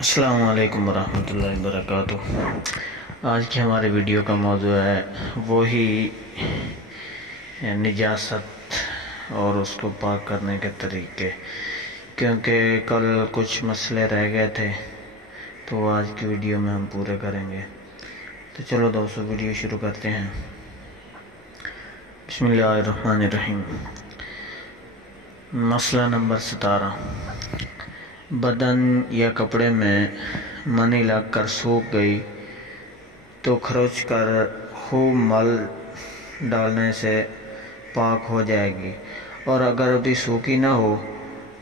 السلام علیکم ورحمۃ اللہ وبرکاتہ۔ آج کی ہمارے ویڈیو کا موضوع ہے وہی نجاست اور اس کو پاک کرنے کے طریقے، کیونکہ کل کچھ مسئلے رہ گئے تھے تو آج کی ویڈیو میں ہم پورے کریں گے۔ تو چلو دوستو ویڈیو شروع کرتے ہیں۔ بسم اللہ الرحمن الرحیم۔ مسئلہ نمبر 17، بدن یا کپڑے میں منی لگ کر سوکھ گئی تو کھرچ کر خوب مل ڈالنے سے پاک ہو جائے گی، اور اگر ابھی سوکھی نہ ہو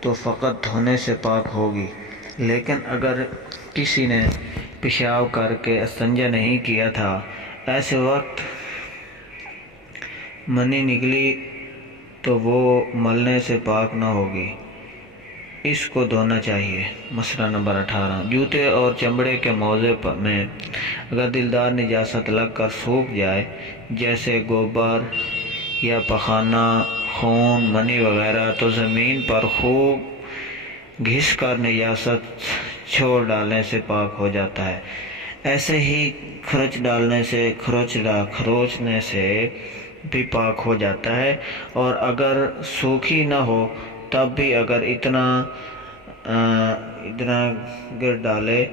تو فقط دھونے سے پاک ہوگی۔ لیکن اگر کسی نے پیشاب کر کے استنجا نہیں کیا تھا، ایسے وقت منی نکلی تو وہ ملنے سے پاک نہ ہوگی، اس کو دھونا چاہیے۔ مسئلہ نمبر 18، جوتے اور چمڑے کے موضع میں اگر دلدار نجاست لگ کر سوکھ جائے، جیسے گوبر یا پخانہ، خون، منی وغیرہ، تو زمین پر خوب گھس کر نجاست چھوڑ ڈالنے سے پاک ہو جاتا ہے۔ ایسے ہی کھروچنے سے بھی پاک ہو جاتا ہے، اور اگر سوکھی نہ ہو تب بھی اگر اتنا گر ڈالے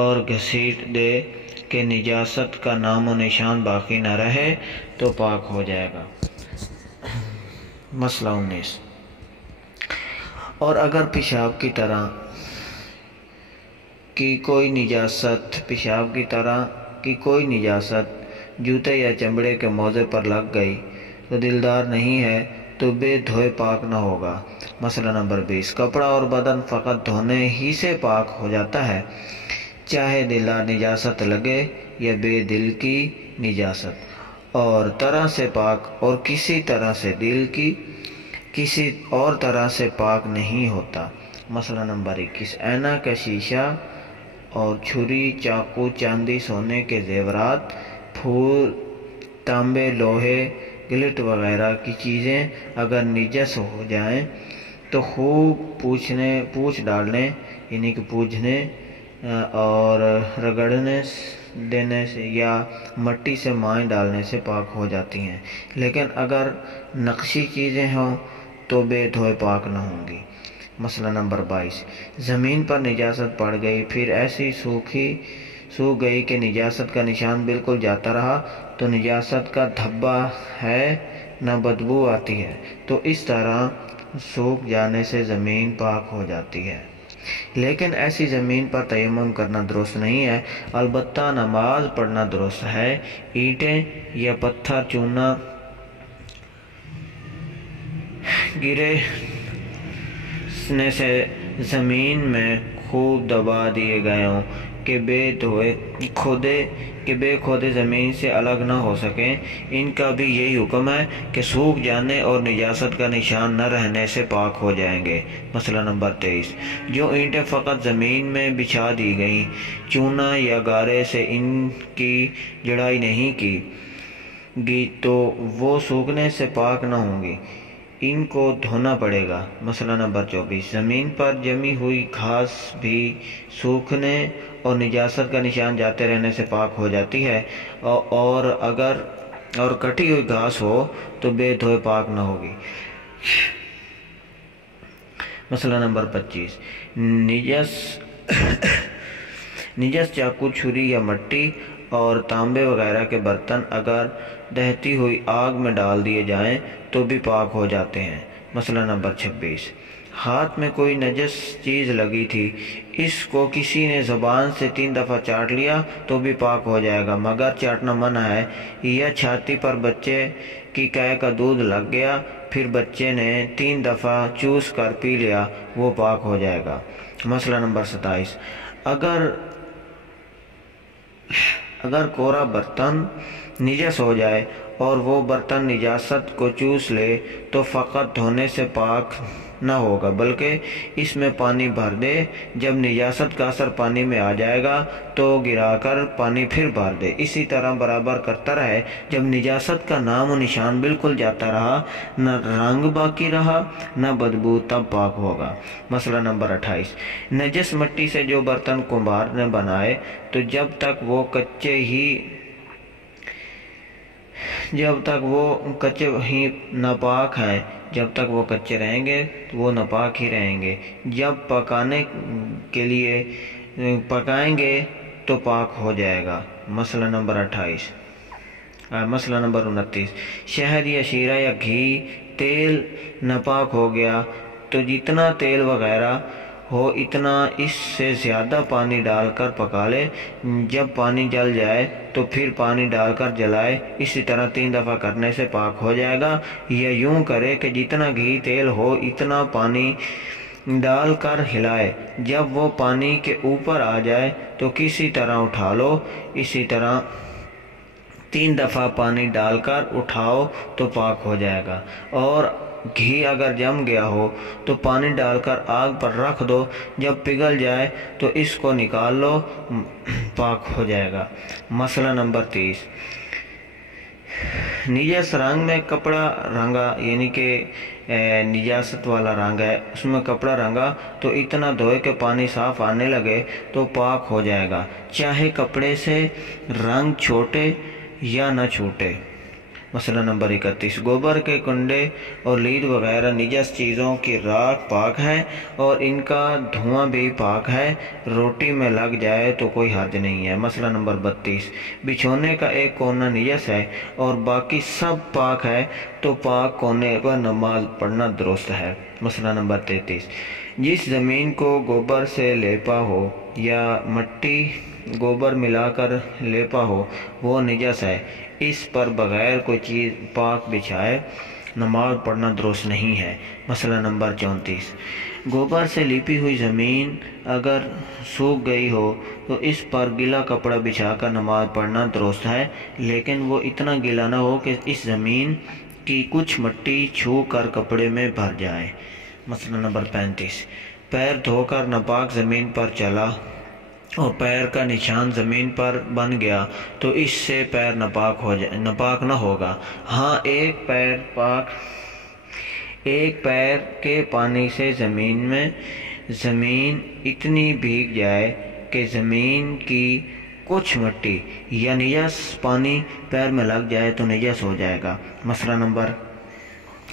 اور گھسیٹ دے کہ نجاست کا نام و نشان باقی نہ رہے تو پاک ہو جائے گا۔ مسئلہ 19، اور اگر پیشاب کی طرح کی کوئی نجاست جوتے یا چمڑے کے موضع پر لگ گئی تو دلدار نہیں ہے تو بے دھوئے پاک نہ ہوگا۔ مسئلہ نمبر 20، کپڑا اور بدن فقط دھونے ہی سے پاک ہو جاتا ہے، چاہے دلدار نجاست لگے یا بے دل کی نجاست، اور طرح سے پاک اور کسی طرح سے دل کی کسی اور طرح سے پاک نہیں ہوتا۔ مسئلہ نمبر 21، آئینہ کا شیشہ اور چھری، چاقو، چاندی، سونے کے زیورات، پھول، تانبے، لوہے، گلٹ وغیرہ کی چیزیں اگر نجس ہو جائیں تو خوب پوچھ ڈالنے یعنی کہ پوجنے اور رگڑنے دینے سے یا مٹی سے مائع ڈالنے سے پاک ہو جاتی ہیں، لیکن اگر نقشی چیزیں ہوں تو بے دھوئے پاک نہ ہوں گی۔ مسئلہ نمبر 22، زمین پر نجاست پڑ گئی پھر ایسی سوکھ گئی کہ نجاست کا نشان بالکل جاتا رہا، تو نجاست کا دھبا ہے نہ بدبو آتی ہے، تو اس طرح سوکھ جانے سے زمین پاک ہو جاتی ہے۔ لیکن ایسی زمین پر تیمم کرنا درست نہیں ہے، البتہ نماز پڑھنا درست ہے۔ اینٹیں یا پتھر چونا گرنے سے زمین میں خوب دبا دیے گئے ہوں کہ بے کھودے زمین سے الگ نہ ہو سکیں، ان کا بھی یہی حکم ہے کہ سوکھ جانے اور نجاست کا نشان نہ رہنے سے پاک ہو جائیں گے۔ مسئلہ نمبر 23، جو اینٹیں فقط زمین میں بچھا دی گئیں، چونا یا گارے سے ان کی جڑائی نہیں کی گئی تو وہ سوکھنے سے پاک نہ ہوں گی، ان کو دھونا پڑے گا۔ مسئلہ نمبر 24، زمین پر جمی ہوئی گھاس بھی سوکھنے اور نجاست کا نشان جاتے رہنے سے پاک ہو جاتی ہے، اور کٹی ہوئی گھاس ہو تو بے دھوئے پاک نہ ہوگی۔ مسئلہ نمبر 25، نجس چاقو، چھری یا مٹی اور تانبے وغیرہ کے برتن اگر دہتی ہوئی آگ میں ڈال دیے جائیں تو بھی پاک ہو جاتے ہیں۔ مسئلہ نمبر 26، ہاتھ میں کوئی نجس چیز لگی تھی، اس کو کسی نے زبان سے 3 دفعہ چاٹ لیا تو بھی پاک ہو جائے گا، مگر چاٹنا منع ہے۔ یا چھاتی پر بچے کی کئے کا دودھ لگ گیا پھر بچے نے 3 دفعہ چوس کر پی لیا، وہ پاک ہو جائے گا۔ مسئلہ نمبر 27، اگر کوڑا برتن نجس ہو جائے اور وہ برتن نجاست کو چوس لے تو فقط دھونے سے پاک نہ ہوگا بلکہ اس میں پانی بھر دے۔ جب نجاست کا اثر پانی میں آ جائے گا تو گرا کر پانی پھر بھر دے۔ اسی طرح برابر کرتا رہے۔ جب نجاست کا نام و نشان بالکل جاتا رہا، نہ رنگ باقی رہا نہ بدبو، تب پاک ہوگا۔ مسئلہ نمبر 28۔ نجس مٹی سے جو برتن کمبار نے بنائے تو جب تک وہ کچے ہی ناپاک ہیں، جب تک وہ کچے رہیں گے وہ ناپاک ہی رہیں گے۔ جب پکانے کے لیے پکائیں گے تو پاک ہو جائے گا۔ مسئلہ نمبر 29۔ شہد یا شیرہ یا گھی تیل ناپاک ہو گیا تو جتنا تیل وغیرہ ہو اتنا اس سے زیادہ پانی ڈال کر پکا لے۔ جب پانی جل جائے تو پھر پانی ڈال کر جلائے۔ اسی طرح 3 دفعہ کرنے سے پاک ہو جائے گا۔ یا یوں کرے کہ جتنا گھی تیل ہو اتنا پانی ڈال کر ہلائے۔ جب وہ پانی کے اوپر آ جائے تو کسی طرح اٹھا لو۔ اسی طرح 3 دفعہ پانی ڈال کر اٹھاؤ تو پاک ہو جائے گا۔ اور گھی اگر جم گیا ہو تو پانی ڈال کر آگ پر رکھ دو۔ جب پگھل جائے تو اس کو نکال لو، پاک ہو جائے گا۔ مسئلہ نمبر 30۔ نجس رنگ میں کپڑا رنگا، یعنی کہ نجاست والا رنگ ہے، اس میں کپڑا رنگا تو اتنا دھوئے کہ پانی صاف آنے لگے تو پاک ہو جائے گا، چاہے کپڑے سے رنگ چھوٹے یا نہ چھوٹے۔ مسئلہ نمبر 31۔ گوبر کے کنڈے اور لید وغیرہ نجس چیزوں کی راکھ پاک ہے اور ان کا دھواں بھی پاک ہے، روٹی میں لگ جائے تو کوئی حرج نہیں ہے۔ مسئلہ نمبر 32۔ بچھونے کا ایک کونا نجس ہے اور باقی سب پاک ہے تو پاک کونے پر نماز پڑھنا درست ہے۔ مسئلہ نمبر 33۔ جس زمین کو گوبر سے لیپا ہو یا مٹی گوبر ملا کر لیپا ہو وہ نجس ہے، اس پر بغیر کوئی چیز پاک بچھائے نماز پڑھنا درست نہیں ہے۔ مسئلہ نمبر 34۔ گوبر سے لیپی ہوئی زمین اگر سوکھ گئی ہو تو اس پر گیلا کپڑا بچھا کر نماز پڑھنا درست ہے، لیکن وہ اتنا گیلا نہ ہو کہ اس زمین کی کچھ مٹی چھو کر کپڑے میں بھر جائے۔ مسئلہ نمبر 35۔ پیر دھو کر ناپاک زمین پر چلا اور پیر کا نشان زمین پر بن گیا تو اس سے پیر ناپاک نہ ہوگا۔ ہاں ایک پیر کے پانی سے زمین اتنی بھیگ جائے کہ زمین کی کچھ مٹی یا نجس پانی پیر میں لگ جائے تو نجس ہو جائے گا۔ مسئلہ نمبر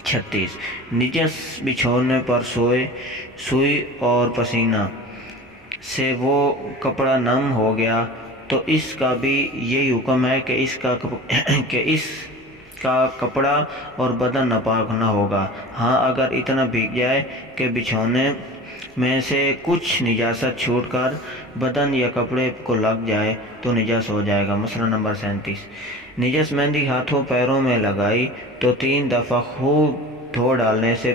36۔ نجس بچھونے پر سوئی اور پسینہ سے وہ کپڑا نم ہو گیا تو اس کا بھی یہی حکم ہے کہ اس کا کپڑا اور بدن ناپاک نہ ہوگا۔ ہاں اگر اتنا بھیگ جائے کہ بچھونے میں سے کچھ نجاست چھوٹ کر بدن یا کپڑے کو لگ جائے تو نجس ہو جائے گا۔ مسئلہ نمبر 37۔ نجس مہندی ہاتھوں پیروں میں لگائی تو 3 دفعہ خوب دھو ڈالنے سے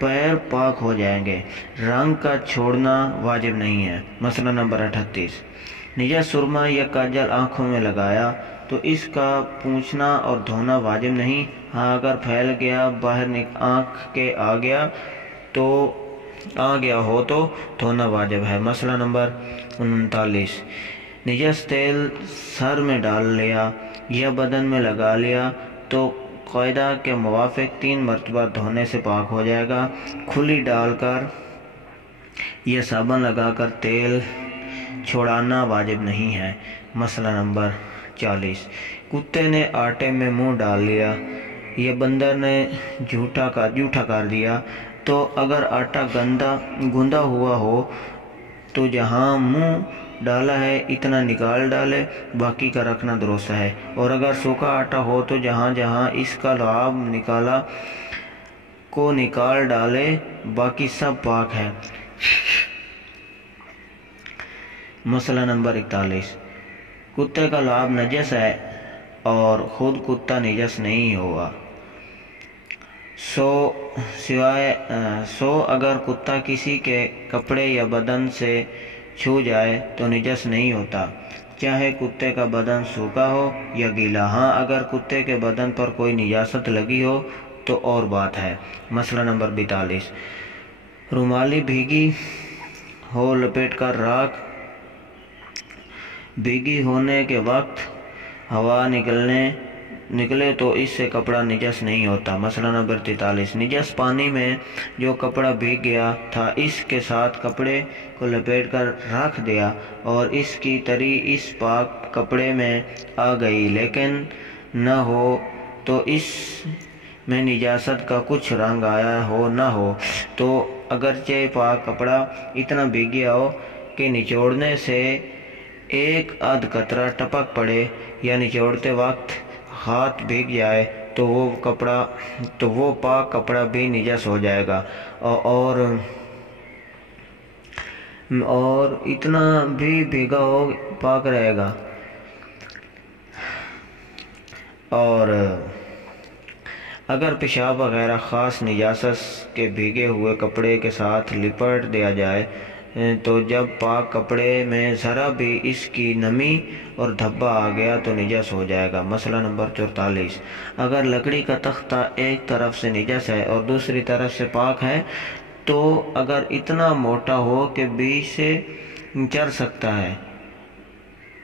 پیر پاک ہو جائیں گے، رنگ کا چھوڑنا واجب نہیں ہے۔ مسئلہ نمبر 38۔ نجس سرما یا کاجل آنکھوں میں لگایا تو اس کا پوچھنا اور دھونا واجب نہیں، ہاں اگر پھیل گیا باہر آنکھ کے آ گیا ہو تو دھونا واجب ہے۔ مسئلہ نمبر 39۔ نجس تیل سر میں ڈال لیا یا بدن میں لگا لیا تو قاعدہ کے موافق 3 مرتبہ دھونے سے پاک ہو جائے گا۔ کھلی ڈال کر یا صابن لگا کر تیل چھوڑانا واجب نہیں ہے۔ مسئلہ نمبر 40۔ کتے نے آٹے میں منہ ڈال لیا یا بندر نے جھوٹا کر دیا تو اگر آٹا گندا ہوا ہو تو جہاں منہ ڈالا ہے اتنا نکال ڈالے، باقی کا رکھنا درست ہے، اور اگر سوکھا آٹا ہو تو جہاں جہاں اس کا لعاب نکالا کو نکال ڈالے، باقی سب پاک ہے۔ مسئلہ نمبر 41۔ کتے کا لعاب نجس ہے اور خود کتا نجس نہیں ہوا، سو اگر کتا کسی کے کپڑے یا بدن سے چھو جائے تو نجس نہیں ہوتا، چاہے کتے کا بدن سوکھا ہو یا گیلا۔ ہاں اگر کتے کے بدن پر کوئی نجاست لگی ہو تو اور بات ہے۔ مسئلہ نمبر 42، رومالی بھیگی ہو لپیٹ کر راکھ، بھیگی ہونے کے وقت ہوا نکلے تو اس سے کپڑا نجس نہیں ہوتا۔ مسئلہ نمبر 43، نجس پانی میں جو کپڑا بھیگ گیا تھا اس کے ساتھ کپڑے کو لپیٹ کر رکھ دیا اور اس کی تری اس پاک کپڑے میں آ گئی لیکن نہ ہو تو اس میں نجاست کا کچھ رنگ آیا ہو نہ ہو تو اگرچہ پاک کپڑا اتنا بھیگ گیا ہو کہ نچوڑنے سے ایک آدھ قطرہ ٹپک پڑے یا نچوڑتے وقت ہاتھ بھیگ جائے تو وہ پاک کپڑا بھی نجس ہو جائے گا اور اتنا بھی بھیگا ہو پاک رہے گا۔ اور اگر پیشاب وغیرہ خاص نجاست کے بھیگے ہوئے کپڑے کے ساتھ لپٹ دیا جائے تو جب پاک کپڑے میں ذرا بھی اس کی نمی اور دھبا آ گیا تو نجس ہو جائے گا۔ مسئلہ نمبر 44، اگر لکڑی کا تختہ ایک طرف سے نجس ہے اور دوسری طرف سے پاک ہے تو اگر اتنا موٹا ہو کہ بیچ سے چر سکتا ہے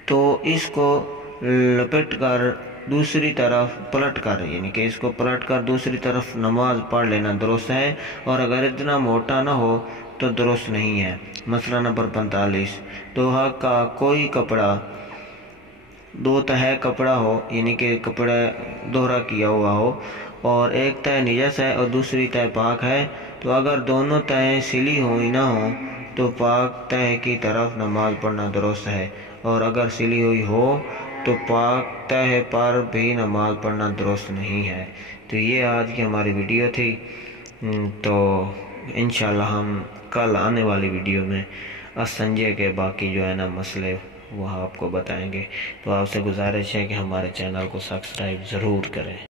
تو اس کو لپٹ کر دوسری طرف پلٹ کر اس کو پلٹ کر دوسری طرف نماز پڑھ لینا درست ہے، اور اگر اتنا موٹا نہ ہو تو درست نہیں ہے۔ مسئلہ نمبر 45، دوہا کا کوئی کپڑا دو تہہ کپڑا ہو کپڑا دوہرا کیا ہوا ہو اور ایک تہہ نجس ہے اور دوسری تہہ پاک ہے تو اگر دونوں تہیں سلی ہوئی نہ ہوں تو پاک تہہ کی طرف نماز پڑھنا درست ہے، اور اگر سلی ہوئی ہو تو پاک تہہ پر بھی نماز پڑھنا درست نہیں ہے۔ تو یہ آج کی ہماری ویڈیو تھی، تو انشاءاللہ ہم کل آنے والی ویڈیو میں استنجے کے باقی مسئلے وہ آپ کو بتائیں گے۔ تو آپ سے گزارش ہے کہ ہمارے چینل کو سبسکرائب ضرور کریں۔